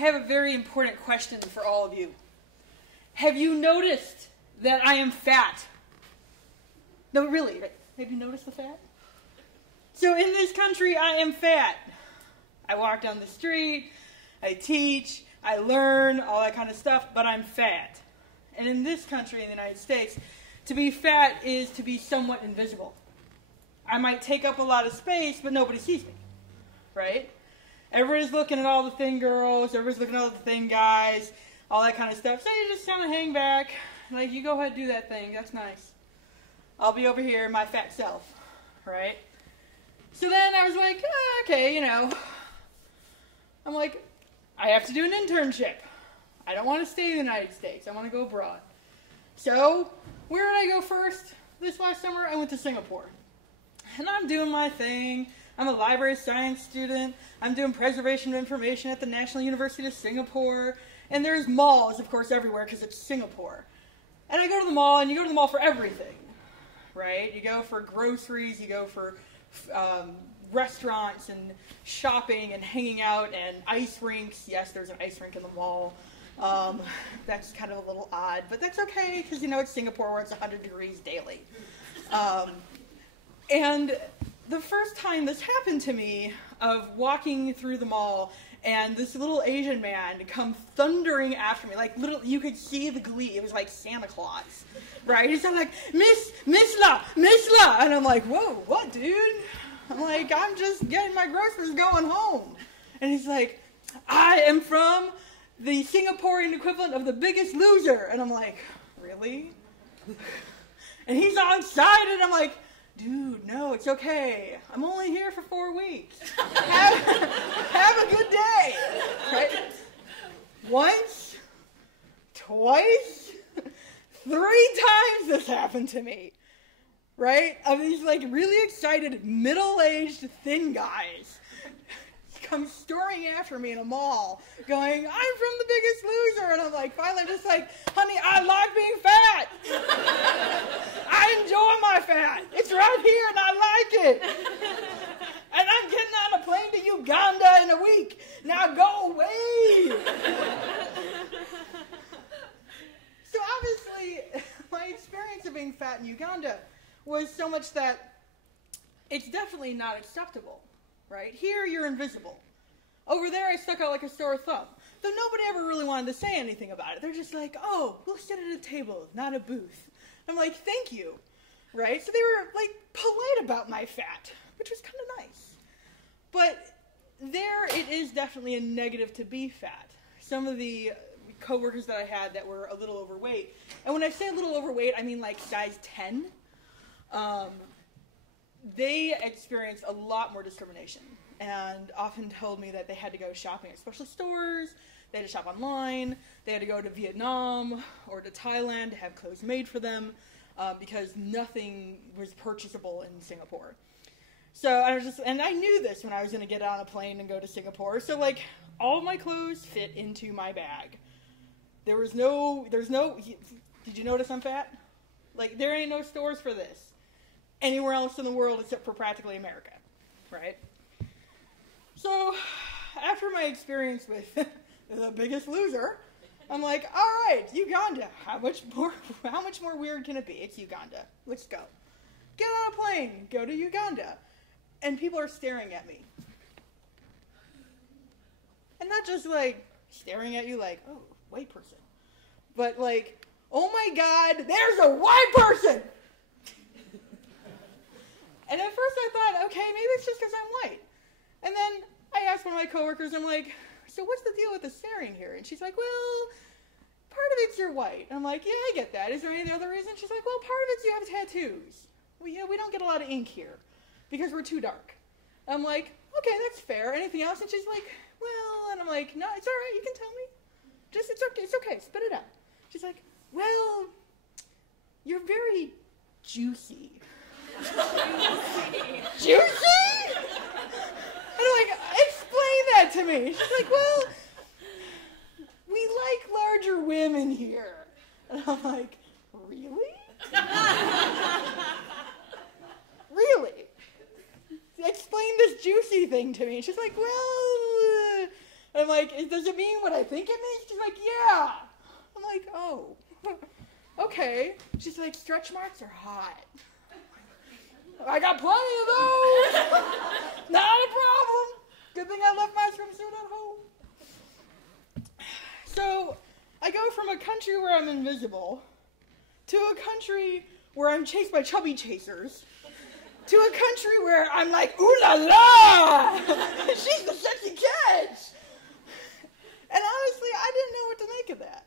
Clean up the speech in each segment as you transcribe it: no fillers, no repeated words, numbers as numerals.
have a very important question for all of you. Have you noticed that I am fat? No, really, have you noticed the fat? So in this country, I am fat. I walk down the street, I teach, I learn, all that kind of stuff, but I'm fat. And in this country, in the United States, to be fat is to be somewhat invisible. I might take up a lot of space, but nobody sees me, right? Everybody's looking at all the thin girls, everybody's looking at all the thin guys, all that kind of stuff. So you just kind of hang back, like, you go ahead and do that thing, that's nice. I'll be over here, my fat self, right? So then I was like, okay, you know, I'm like, I have to do an internship. I don't want to stay in the United States, I want to go abroad. So, where did I go first this last summer? I went to Singapore. And I'm doing my thing. I'm a library science student. I'm doing preservation of information at the National University of Singapore. And there's malls, of course, everywhere because it's Singapore. And I go to the mall, and you go to the mall for everything, right? You go for groceries, you go for restaurants and shopping and hanging out and ice rinks. Yes, there's an ice rink in the mall. That's kind of a little odd, but that's okay because, you know, it's Singapore where it's 100 degrees daily. And the first time this happened to me, of walking through the mall and this little Asian man come thundering after me, like literally you could see the glee. It was like Santa Claus, right? He's like, Miss La, and I'm like, whoa, what, dude? I'm like, I'm just getting my groceries going home. And he's like, I am from the Singaporean equivalent of The Biggest Loser. And I'm like, really? And he's all excited. I'm like, dude, no, it's okay. I'm only here for 4 weeks. Have a good day. Right? Once, twice, 3 times this happened to me. Right? Of these like really excited middle-aged thin guys come storming after me in a mall, going, I'm from The Biggest Loser. And I'm like, finally, I'm just like, honey, I like being fat. I enjoy my fat. It's right here and I like it. And I'm getting on a plane to Uganda in a week. Now go away. So obviously, my experience of being fat in Uganda was so much that it's definitely not acceptable. Right? Here, you're invisible. Over there, I stuck out like a sore thumb. Though nobody ever really wanted to say anything about it. They're just like, oh, we'll sit at a table, not a booth. I'm like, thank you. Right? So they were, like, polite about my fat, which was kind of nice. But there, it is definitely a negative to be fat. Some of the coworkers that I had that were a little overweight, and when I say a little overweight, I mean, like, size 10, they experienced a lot more discrimination and often told me that they had to go shopping at special stores, they had to shop online, they had to go to Vietnam or to Thailand to have clothes made for them because nothing was purchasable in Singapore. So and I knew this when I was going to get on a plane and go to Singapore, so like all of my clothes fit into my bag. There's no, did you notice I'm fat? Like there ain't no stores for this anywhere else in the world except for practically America, right? So, after my experience with The Biggest Loser, I'm like, all right, Uganda, how much more weird can it be? It's Uganda. Let's go. Get on a plane, go to Uganda. And people are staring at me. And not just like staring at you like, oh, white person. But like, oh my God, there's a white person! And at first I thought, okay, maybe it's just because I'm white. And then I asked one of my coworkers, I'm like, so what's the deal with the staring here? And she's like, well, part of it's you're white. And I'm like, yeah, I get that. Is there any other reason? She's like, well, part of it's you have tattoos. Well, we don't get a lot of ink here because we're too dark. I'm like, okay, that's fair. Anything else? And she's like, well, and I'm like, no, it's all right. You can tell me. It's okay. Spit it out. She's like, well, you're very juicy. Juicy? And I'm like, explain that to me. She's like, well, we like larger women here. And I'm like, really? Really? Explain this juicy thing to me. And she's like, well, I'm like, does it mean what I think it means? She's like, yeah. I'm like, oh, okay. She's like, stretch marks are hot. I got plenty of those. Not a problem. Good thing I left my swimsuit at home. So I go from a country where I'm invisible to a country where I'm chased by chubby chasers to a country where I'm like, ooh la la, she's the sexy catch. And honestly, I didn't know what to make of that.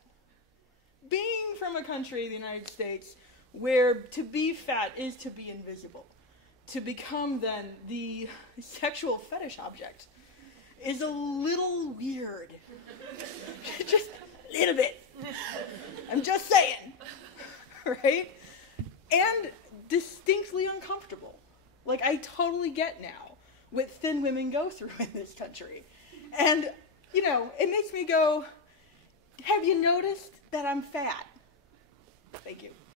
Being from a country, the United States, where to be fat is to be invisible, to become then the sexual fetish object is a little weird. Just a little bit. I'm just saying. Right? And distinctly uncomfortable. Like, I totally get now what thin women go through in this country. And, you know, it makes me go, have you noticed that I'm fat? Thank you.